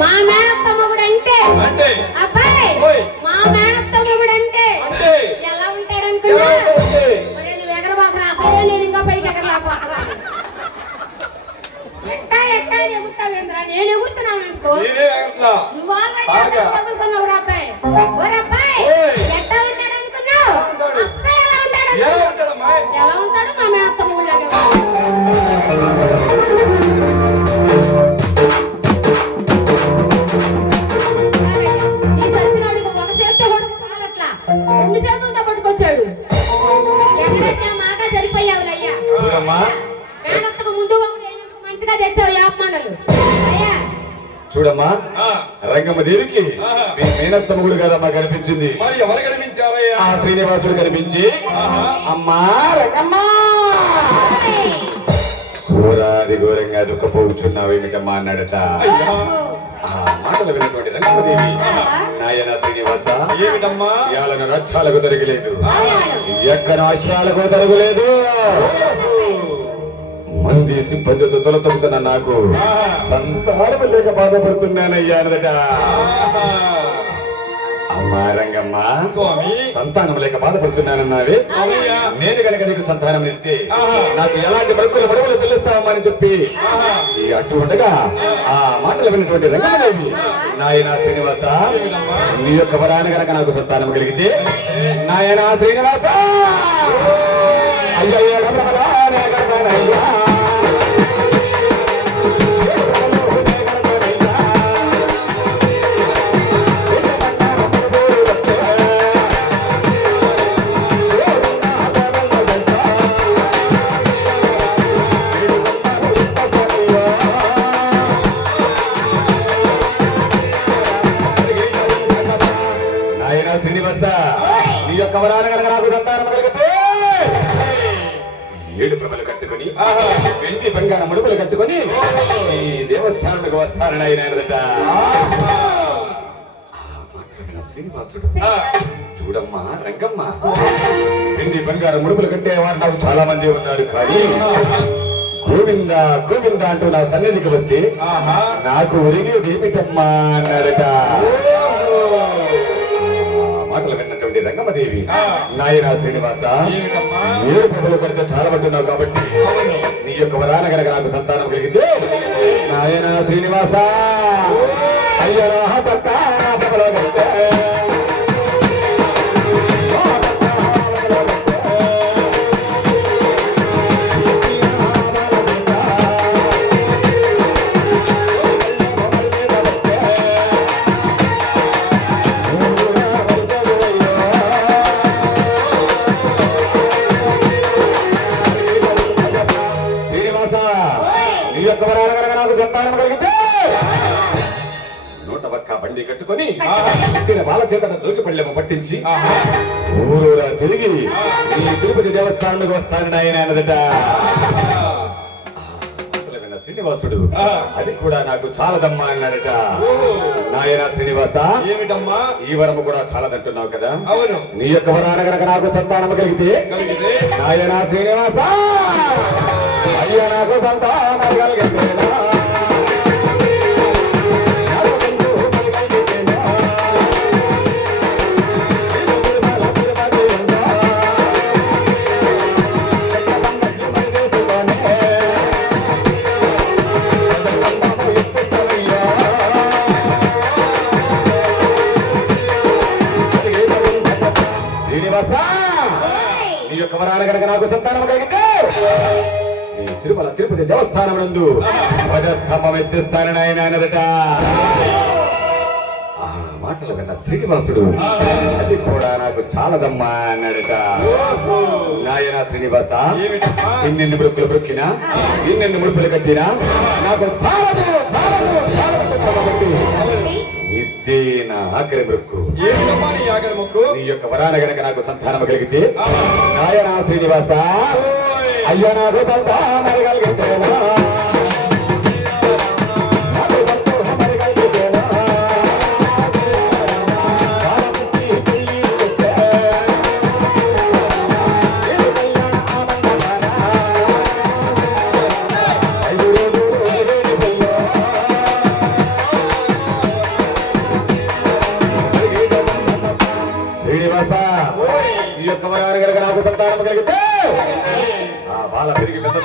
మా మేనత్తమ్మగుడు అంటే అబ్బాయి మా మేనత్తమ్మగుడు అంటే ఎలా ఉంటాడు అనుకున్నా? నువ్వు ఎగరబాకు రాసాయో నేను ఇంకా పైకి ఎగరలేపా. ఎట్టా ఎగురుతావేంద్రా? నేను ఎగురుతున్నాను అనుకో. నువ్వు ఆల్రెడీ ఎగురుతున్నావు రా అబ్బాయి. ఓరబ్బాయి ఎట్టా ఉంటాడు అనుకున్నావు? అస్సలు ఎలా ఉంటాడు? ఎలా ఉంటాడు మా మేనత్తమ్మగుడు లాగా. చూడమ్మా, రంగమ్మ దేవికి మీ మేనత్తమ్ముడు కదమ్మా కనిపించింది. ఎవరు కనిపించారయ్యా? ఆ శ్రీనివాసుడు కనిపించి, అమ్మా రంగమ్మా ఘోరాది ఘోరంగా దుఃఖపోతున్నావేమిటమ్మా అన్నాడట. ఆ మాటలు విన్నటువంటి రంగమ్మదేవి, నాయన శ్రీనివాస ఏమిటమ్మా? ఇయాలను రక్షాలకు తరగలేదు, ఎక్కడ ఆశ్రాలకు తరగలేదు. మంది సిబ్బందితో తొలతొలుతున్న నాకు సంతానం లేక బాధపడుతున్నానయ్యా అన్నదట. అమ్మా రంగమ్మ, స్వామి సంతానం లేక బాధపడుతున్నానన్నావే, నేను కనుక నీకు సంతానం ఇస్తే నాకు ఎలాంటి బ్రతుకుల బడుగులు తెలుస్తామని చెప్పి ఈ అట్టు ఉండగా ఆ మాటలు విన్నటువంటి రంగమ్మదేవి, నాయన శ్రీనివాస నీ యొక్క వరాన గనక నాకు సంతానం కలిగితే, నాయన శ్రీనివాస అయ్యయ్య శ్రీనివాస నీ యొక్క వరాన గనక నాకు సంతానం కలిగితే, ఏడు ప్రభలు కట్టుకుని వెండి బంగారం ముడుపులు కట్టుకుని ఈ దేవస్థానానికి వస్తానని ఆయనదట. శ్రీనివాసుడు, చూడమ్మా రంగమ్మ, వెండి బంగారం ముడుపులు కట్టేవారు నాకు చాలా మంది ఉన్నారు, కానీ గోవింద గోవింద అంటూ నా సన్నిధికి వస్తే నాకు ఒరిగేది ఏమిటమ్మా అన్నాడట. మాటలు విన్నటువంటి రంగమ్మదేవి, నాయన శ్రీనివాస ఏడు ప్రభుల కొరత చాలా పడుతున్నావు కాబట్టి నీ యొక్క వరాన గనక నాకు సంతానం కలిగితే, నాయన శ్రీనివాస అయ్యో బండి కట్టుకొని వాళ్ళ చేత జోకి పళ్ళెము పట్టించి ఊరూరా తిరిగి ఈ తిరుపతి దేవస్థానానికి వస్తానని ఆయన అన్నదట. శ్రీనివాసుడు, అది కూడా నాకు చాలదమ్మా అన్నాడట. నాయన శ్రీనివాస ఏమిటమ్మా? ఈ వరము కూడా చాలదంటున్నావు కదా? అవును. నీ యొక్క వరాన గనక నాకు సంతానం కలిగితే, నాయన శ్రీనివాస అయ్యా నాకు సంతానం కలిగితే నీ యొక్క వరాన గనక నాకు సంతానం కలిగితే తిరుపతి దేవస్థానం నందు ధ్వజస్తంభం ఎత్తిస్తానని ఆయన అన్నదట. ఆ మాటలు విన్న శ్రీనివాసుడు, అది కూడా నాకు చాలదమ్మా అన్నాడట. నాయన శ్రీనివాస ఇన్నెన్ని బ్రొక్కులు బ్రొక్కినా, ఇన్నెన్ని ముడుపులు కట్టినా నాకు చాలదు ఇదే నా ఆఖరి బ్రొక్కు. నీ యొక్క వరాన గనక నాకు సంతానం కలిగితే, నాయన శ్రీనివాస అయ్యో నాకు సంతానం కలిగితేనా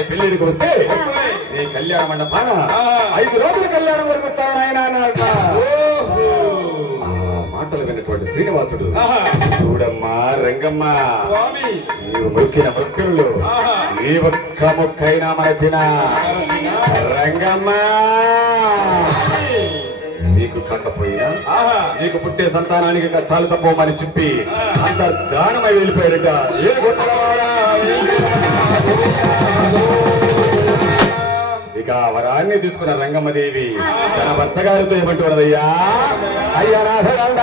అబ్బాయి పెళ్లిడికి వస్తే నీ కళ్యాణ మండపాన 5 రోజుల కళ్యాణం వరకు వస్తాను ఆయన అన్నాడు. మాటలు విన్నటువంటి శ్రీనివాసుడు చూడమ్మా రంగమ్మ, నీవు మొక్కిన మొక్కులు ఈ ఒక్క మొక్కైనా మరచిన రంగమ్మ, నీకు కాకపోయినా నీకు పుట్టే సంతానానికి కష్టాలు తప్పమని చెప్పి అంతర్ధానమై వెళ్ళిపోయాడట. ఏ గొప్పవాడా! ఇక వరాన్ని తీసుకున్న రంగమ్మదేవి తన భర్త గారితో ఏమంటున్నదయ్యా, అయ్యా నాథ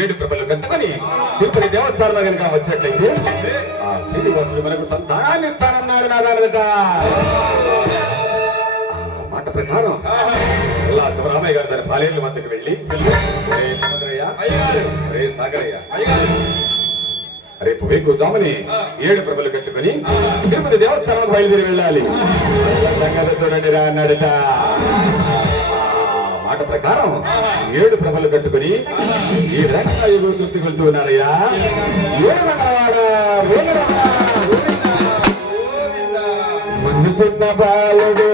ఏడు ప్రభలు కట్టుకొని తిరుపతి దేవస్థానంలో కనుక వచ్చినట్లయితే ఆ శ్రీనివాసుడు మనకు సంతానాన్ని ఇస్తానన్నాడు నాదట. మాట ప్రకారం అలా శివరామయ్య గారు తన పాలేరు వద్దకు వెళ్ళి సాగరయ్య రేపు వేకు జాముని 7 ప్రభలు కట్టుకుని తిరుపతి దేవస్థానానికి బయలుదేరి వెళ్ళాలి చూడండి రా అన్నాడట. మాట ప్రకారం 7 ప్రభలు కట్టుకుని ఈ విధంగా తృప్తి వెళ్తూ ఉన్నారయ్యా. మన్నుతున్న బాలుడు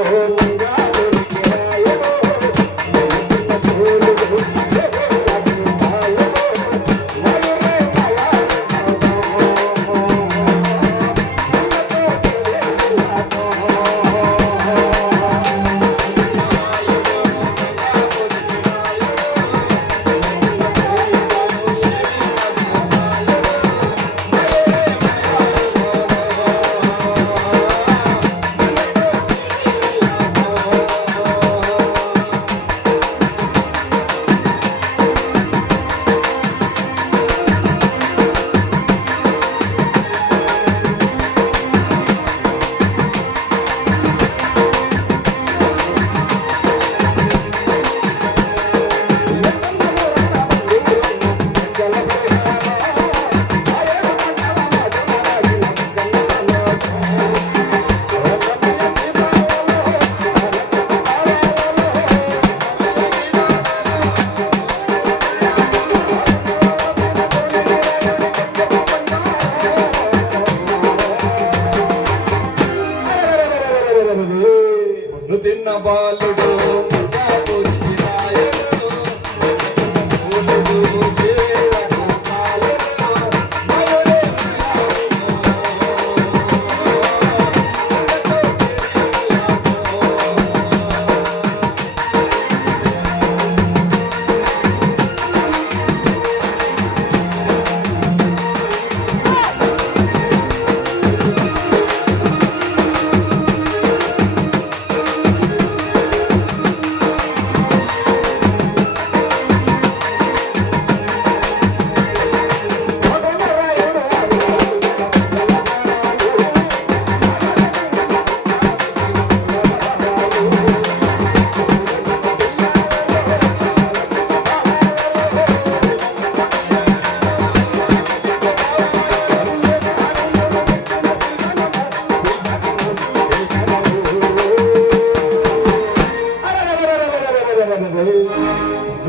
తిన్న బాలుడు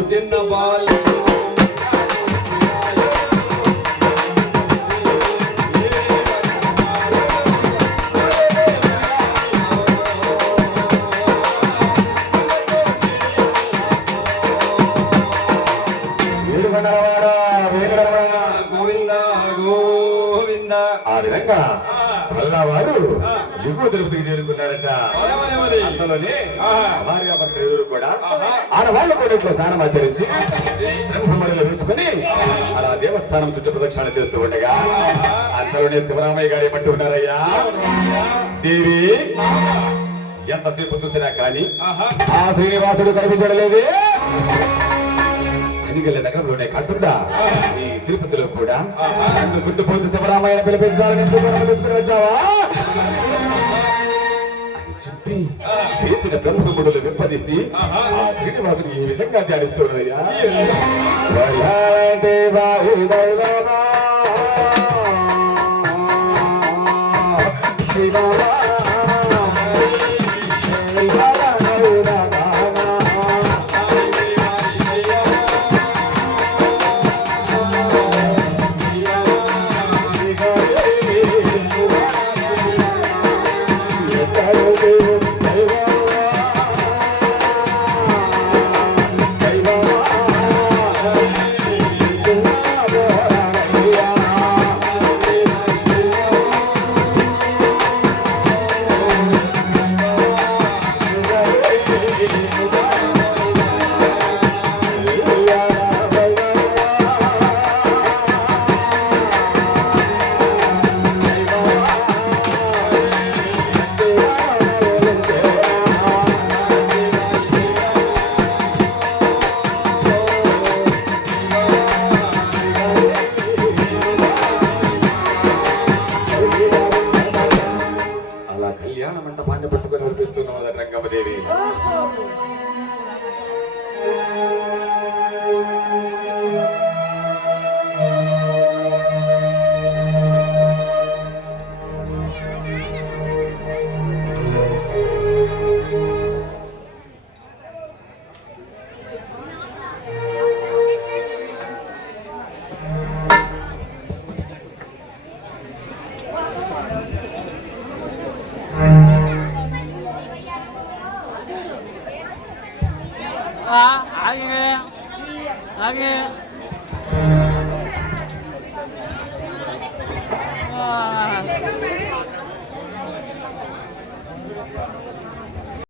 తిన్న బాలు ఆ విధంగా పల్లవాడు దిగువ తిరుపతికి చేరుకున్నారట. అందులోనే భార్యాభర్త ఎదురు కూడా ఆడవాళ్ళు కూడా ఇట్లా స్నానం ఆచరించి బ్రహ్మమడిలో వేసుకుని అలా దేవస్థానం చుట్టూ ప్రదక్షిణ చేస్తూ ఉండగా అందులోనే శివరామయ్య గారు ఏమంటున్నారయ్యా, దేవి ఎంతసేపు చూసినా కానీ ఆ శ్రీనివాసుడు కనిపించడలేదే. అనిగల నగరంలోనే కాకుండా ఈ తిరుపతిలో కూడా నన్ను గుర్తుపోతు శివరామయ్య పిలిపించాలని తెచ్చుకుని వచ్చావా అని చెప్పి చేసిన బ్రహ్మముడులు విప్పదీసి ఆ శ్రీనివాసుని ఈ విధంగా ధ్యానిస్తున్నాయ్యా. అలా కళ్యాణ మండపాన్ని పట్టుకొని నడిపిస్తున్నావు రంగమ్మదేవి. आगे